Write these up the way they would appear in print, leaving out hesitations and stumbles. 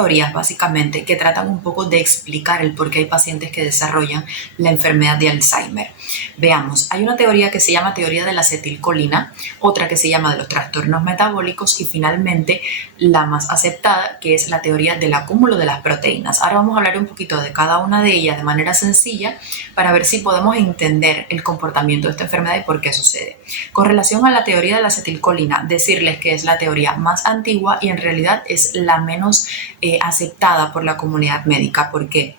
teorías básicamente que tratan un poco de explicar el por qué hay pacientes que desarrollan la enfermedad de Alzheimer. Veamos, hay una teoría que se llama teoría de la acetilcolina, otra que se llama de los trastornos metabólicos y finalmente la más aceptada, que es la teoría del acúmulo de las proteínas. Ahora vamos a hablar un poquito de cada una de ellas de manera sencilla para ver si podemos entender el comportamiento de esta enfermedad y por qué sucede. Con relación a la teoría de la acetilcolina, decirles que es la teoría más antigua y en realidad es la menos aceptada por la comunidad médica. ¿Por qué?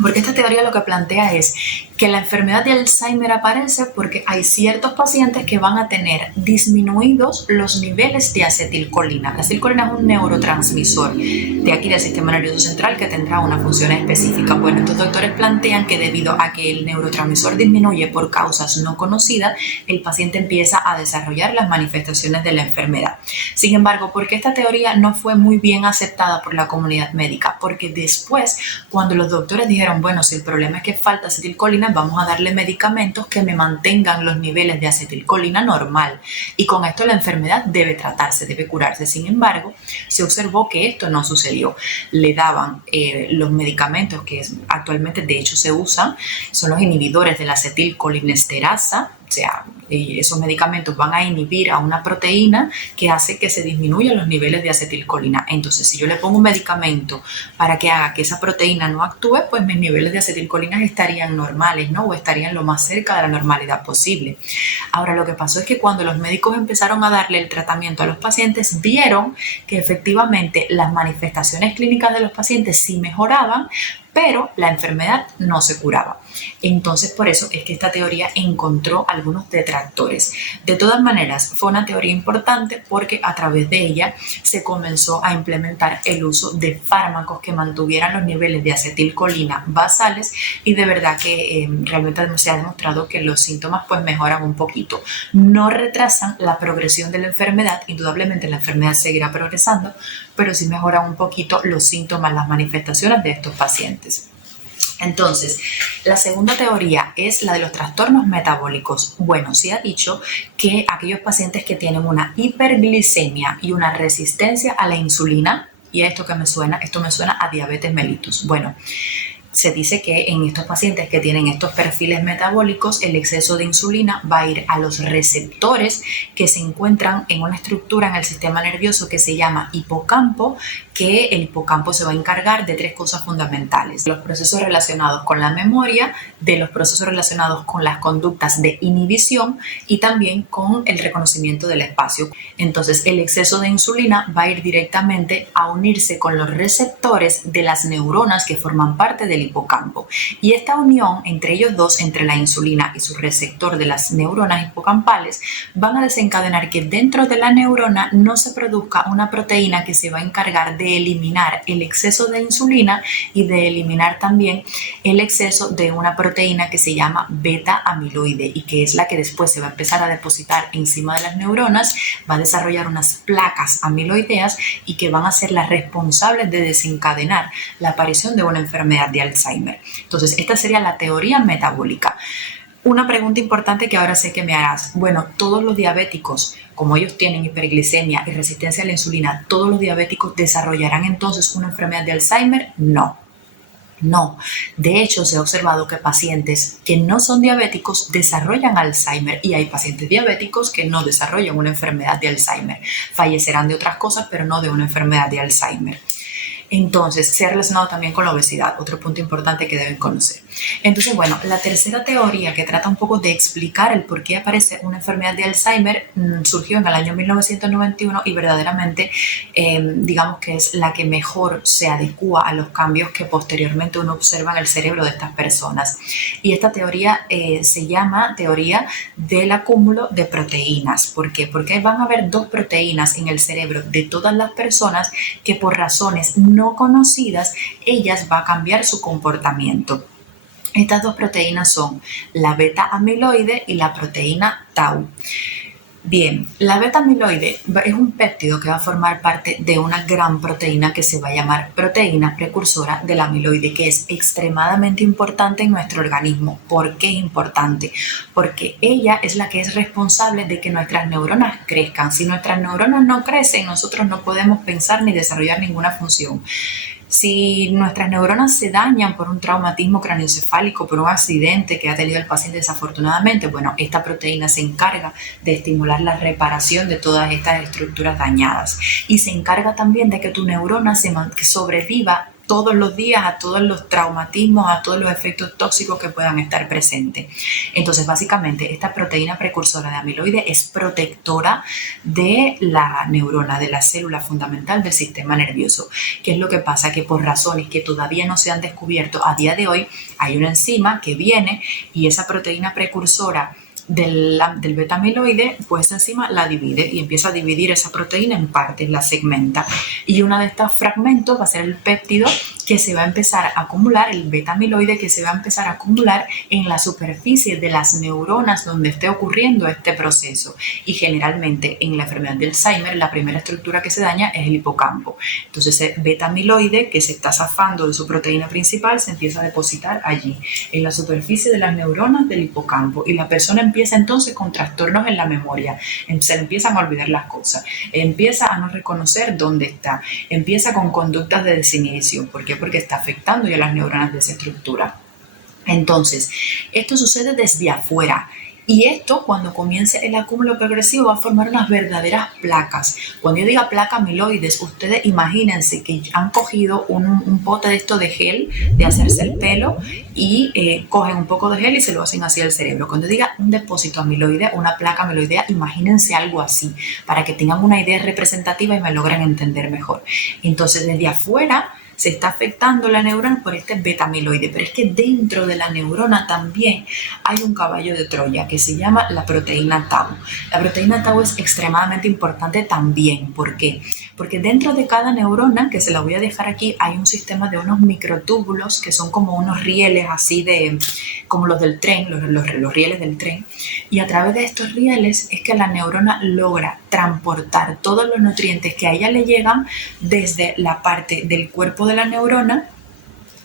Porque esta teoría lo que plantea es que la enfermedad de Alzheimer aparece porque hay ciertos pacientes que van a tener disminuidos los niveles de acetilcolina. La acetilcolina es un neurotransmisor de aquí del sistema nervioso central que tendrá una función específica. Bueno, estos doctores plantean que debido a que el neurotransmisor disminuye por causas no conocidas, el paciente empieza a desarrollar las manifestaciones de la enfermedad. Sin embargo, ¿por qué esta teoría no fue muy bien aceptada por la comunidad médica? Porque después, cuando los doctores dijeron, bueno, si el problema es que falta acetilcolina, vamos a darle medicamentos que me mantengan los niveles de acetilcolina normal y con esto la enfermedad debe tratarse, debe curarse. Sin embargo, se observó que esto no sucedió. Le daban los medicamentos que actualmente de hecho se usan, son los inhibidores de la acetilcolinesterasa. O sea, esos medicamentos van a inhibir a una proteína que hace que se disminuyan los niveles de acetilcolina. Entonces, si yo le pongo un medicamento para que haga que esa proteína no actúe, pues mis niveles de acetilcolina estarían normales, ¿no? O estarían lo más cerca de la normalidad posible. Ahora, lo que pasó es que cuando los médicos empezaron a darle el tratamiento a los pacientes, vieron que efectivamente las manifestaciones clínicas de los pacientes sí mejoraban, pero la enfermedad no se curaba. Entonces, por eso es que esta teoría encontró algunos detractores. De todas maneras, fue una teoría importante porque a través de ella se comenzó a implementar el uso de fármacos que mantuvieran los niveles de acetilcolina basales y de verdad que realmente se ha demostrado que los síntomas pues mejoran un poquito. No retrasan la progresión de la enfermedad, indudablemente la enfermedad seguirá progresando, pero sí mejoran un poquito los síntomas, las manifestaciones de estos pacientes. Entonces, la segunda teoría es la de los trastornos metabólicos. Bueno, se ha dicho que aquellos pacientes que tienen una hiperglicemia y una resistencia a la insulina, y esto me suena a diabetes mellitus. Bueno, se dice que en estos pacientes que tienen estos perfiles metabólicos, el exceso de insulina va a ir a los receptores que se encuentran en una estructura en el sistema nervioso que se llama hipocampo, que el hipocampo se va a encargar de tres cosas fundamentales: los procesos relacionados con la memoria, de los procesos relacionados con las conductas de inhibición y también con el reconocimiento del espacio. Entonces, el exceso de insulina va a ir directamente a unirse con los receptores de las neuronas que forman parte del hipocampo. Y esta unión entre ellos dos, entre la insulina y su receptor de las neuronas hipocampales, van a desencadenar que dentro de la neurona no se produzca una proteína que se va a encargar de eliminar el exceso de insulina y de eliminar también el exceso de una proteína que se llama beta amiloide y que es la que después se va a empezar a depositar encima de las neuronas, va a desarrollar unas placas amiloideas y que van a ser las responsables de desencadenar la aparición de una enfermedad de Alzheimer. Entonces, esta sería la teoría metabólica. Una pregunta importante que ahora sé que me harás. Bueno, todos los diabéticos, como ellos tienen hiperglicemia y resistencia a la insulina, ¿todos los diabéticos desarrollarán entonces una enfermedad de Alzheimer? No. De hecho, se ha observado que pacientes que no son diabéticos desarrollan Alzheimer y hay pacientes diabéticos que no desarrollan una enfermedad de Alzheimer. Fallecerán de otras cosas, pero no de una enfermedad de Alzheimer. Entonces, se ha relacionado también con la obesidad, otro punto importante que deben conocer. Entonces, bueno, la tercera teoría que trata un poco de explicar el por qué aparece una enfermedad de Alzheimer surgió en el año 1991 y verdaderamente digamos que es la que mejor se adecua a los cambios que posteriormente uno observa en el cerebro de estas personas. Y esta teoría se llama teoría del acúmulo de proteínas. ¿Por qué? Porque van a haber dos proteínas en el cerebro de todas las personas que por razones no conocidas, ellas va a cambiar su comportamiento. Estas dos proteínas son la beta amiloide y la proteína tau. Bien, la beta-amiloide es un péptido que va a formar parte de una gran proteína que se va a llamar proteína precursora de la amiloide, que es extremadamente importante en nuestro organismo. ¿Por qué es importante? Porque ella es la que es responsable de que nuestras neuronas crezcan. Si nuestras neuronas no crecen, nosotros no podemos pensar ni desarrollar ninguna función. Si nuestras neuronas se dañan por un traumatismo craneoencefálico, por un accidente que ha tenido el paciente desafortunadamente, bueno, esta proteína se encarga de estimular la reparación de todas estas estructuras dañadas y se encarga también de que tu neurona que sobreviva todos los días a todos los traumatismos, a todos los efectos tóxicos que puedan estar presentes. Entonces, básicamente, esta proteína precursora de amiloide es protectora de la neurona, de la célula fundamental del sistema nervioso. ¿Qué es lo que pasa? Que por razones que todavía no se han descubierto a día de hoy, hay una enzima que viene y esa proteína precursora del beta-amiloide, pues encima la divide y empieza a dividir esa proteína en partes, la segmenta. Y uno de estos fragmentos va a ser el péptido que se va a empezar a acumular, el beta-amiloide que se va a empezar a acumular en la superficie de las neuronas donde esté ocurriendo este proceso. Y generalmente en la enfermedad de Alzheimer, la primera estructura que se daña es el hipocampo. Entonces ese beta-amiloide que se está zafando de su proteína principal se empieza a depositar allí, en la superficie de las neuronas del hipocampo. Y la persona empieza entonces con trastornos en la memoria, se empiezan a olvidar las cosas, empieza a no reconocer dónde está, empieza con conductas de desinhibición. ¿Por qué? Porque está afectando ya las neuronas de esa estructura. Entonces, esto sucede desde afuera. Y esto, cuando comience el acúmulo progresivo, va a formar unas verdaderas placas. Cuando yo diga placa amiloides, ustedes imagínense que han cogido un pote de esto de gel, de hacerse el pelo, y cogen un poco de gel y se lo hacen así al cerebro. Cuando diga un depósito amiloide, una placa amiloidea, imagínense algo así, para que tengan una idea representativa y me logren entender mejor. Entonces, desde afuera se está afectando la neurona por este beta-amiloide, pero es que dentro de la neurona también hay un caballo de Troya que se llama la proteína tau. La proteína tau es extremadamente importante también. ¿Por qué? Porque dentro de cada neurona, que se la voy a dejar aquí, hay un sistema de unos microtúbulos que son como unos rieles así como los del tren, los rieles del tren, y a través de estos rieles es que la neurona logra transportar todos los nutrientes que a ella le llegan desde la parte del cuerpo de la neurona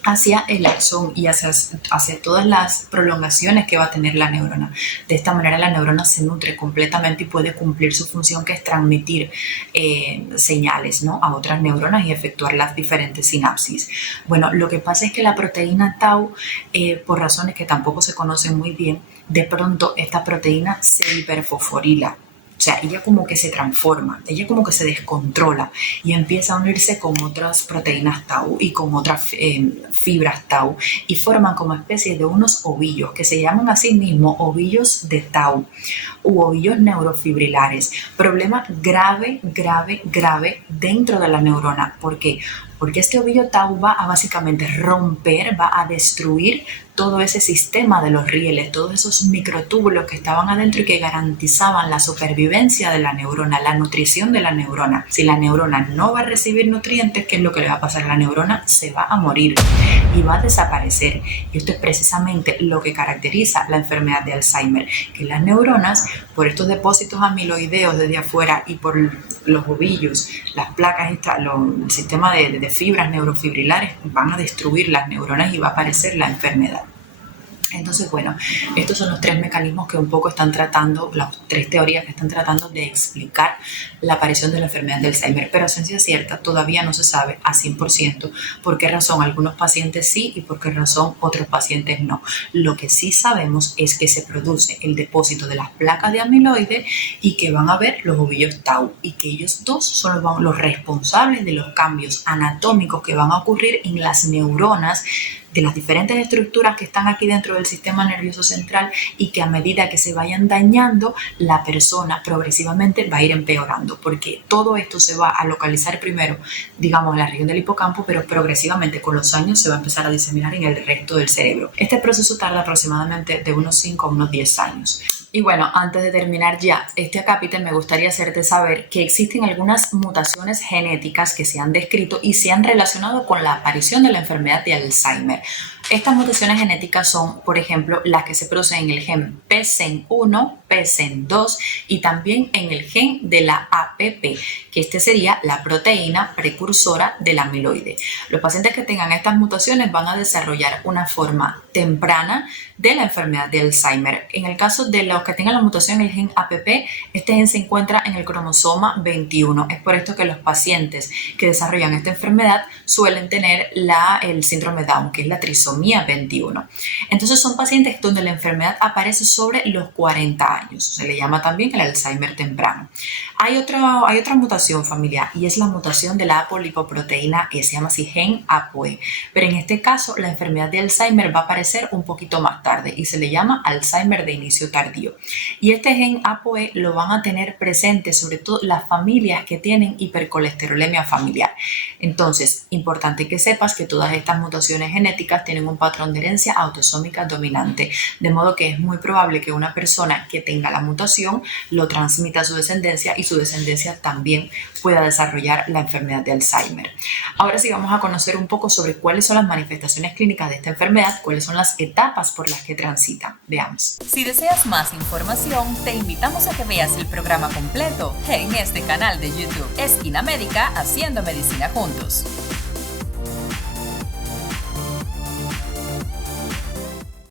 hacia el axón y hacia todas las prolongaciones que va a tener la neurona. De esta manera la neurona se nutre completamente y puede cumplir su función, que es transmitir señales, ¿no?, a otras neuronas y efectuar las diferentes sinapsis. Bueno, lo que pasa es que la proteína tau, por razones que tampoco se conocen muy bien, de pronto esta proteína se hiperfosforila. O sea, ella como que se transforma, ella como que se descontrola y empieza a unirse con otras proteínas tau y con otras fibras tau y forman como especie de unos ovillos que se llaman así mismo ovillos de tau u ovillos neurofibrilares. Problema grave dentro de la neurona. ¿Por qué? Porque este ovillo tau va a básicamente romper, va a destruir todo ese sistema de los rieles, todos esos microtúbulos que estaban adentro y que garantizaban la supervivencia de la neurona, la nutrición de la neurona. Si la neurona no va a recibir nutrientes, ¿qué es lo que le va a pasar a la neurona? Se va a morir y va a desaparecer. Y esto es precisamente lo que caracteriza la enfermedad de Alzheimer, que las neuronas, por estos depósitos amiloideos desde afuera y por los ovillos, las placas, el sistema de fibras neurofibrilares, van a destruir las neuronas y va a aparecer la enfermedad. Entonces, bueno, estos son los tres mecanismos que un poco están tratando, las tres teorías que están tratando de explicar la aparición de la enfermedad de Alzheimer. Pero a ciencia cierta todavía no se sabe a 100% por qué razón algunos pacientes sí y por qué razón otros pacientes no. Lo que sí sabemos es que se produce el depósito de las placas de amiloide y que van a haber los ovillos tau y que ellos dos son los responsables de los cambios anatómicos que van a ocurrir en las neuronas de las diferentes estructuras que están aquí dentro del sistema nervioso central y que a medida que se vayan dañando, la persona progresivamente va a ir empeorando, porque todo esto se va a localizar primero, digamos, en la región del hipocampo, pero progresivamente con los años se va a empezar a diseminar en el resto del cerebro. Este proceso tarda aproximadamente de unos 5 a unos 10 años. Y bueno, antes de terminar ya este capítulo, me gustaría hacerte saber que existen algunas mutaciones genéticas que se han descrito y se han relacionado con la aparición de la enfermedad de Alzheimer. Estas mutaciones genéticas son, por ejemplo, las que se producen en el gen PSEN1, PSEN2 y también en el gen de la APP, que este sería la proteína precursora del amiloide. Los pacientes que tengan estas mutaciones van a desarrollar una forma temprana de la enfermedad de Alzheimer. En el caso de los que tengan la mutación en el gen APP, este gen se encuentra en el cromosoma 21. Es por esto que los pacientes que desarrollan esta enfermedad suelen tener el síndrome Down, que es la trisomía 21. Entonces son pacientes donde la enfermedad aparece sobre los 40 años. Se le llama también el Alzheimer temprano. Hay otra mutación familiar y es la mutación de la apolipoproteína E, se llama así gen APOE. Pero en este caso la enfermedad de Alzheimer va a aparecer un poquito más tarde y se le llama Alzheimer de inicio tardío. Y este gen APOE lo van a tener presente sobre todo las familias que tienen hipercolesterolemia familiar. Entonces, importante que sepas que todas estas mutaciones genéticas tienen un patrón de herencia autosómica dominante, de modo que es muy probable que una persona que tenga la mutación lo transmita a su descendencia y su descendencia también pueda desarrollar la enfermedad de Alzheimer. Ahora sí vamos a conocer un poco sobre cuáles son las manifestaciones clínicas de esta enfermedad, cuáles son las etapas por las que transita. Veamos. Si deseas más información, te invitamos a que veas el programa completo en este canal de YouTube, Esquina Médica Haciendo Medicina Juntos.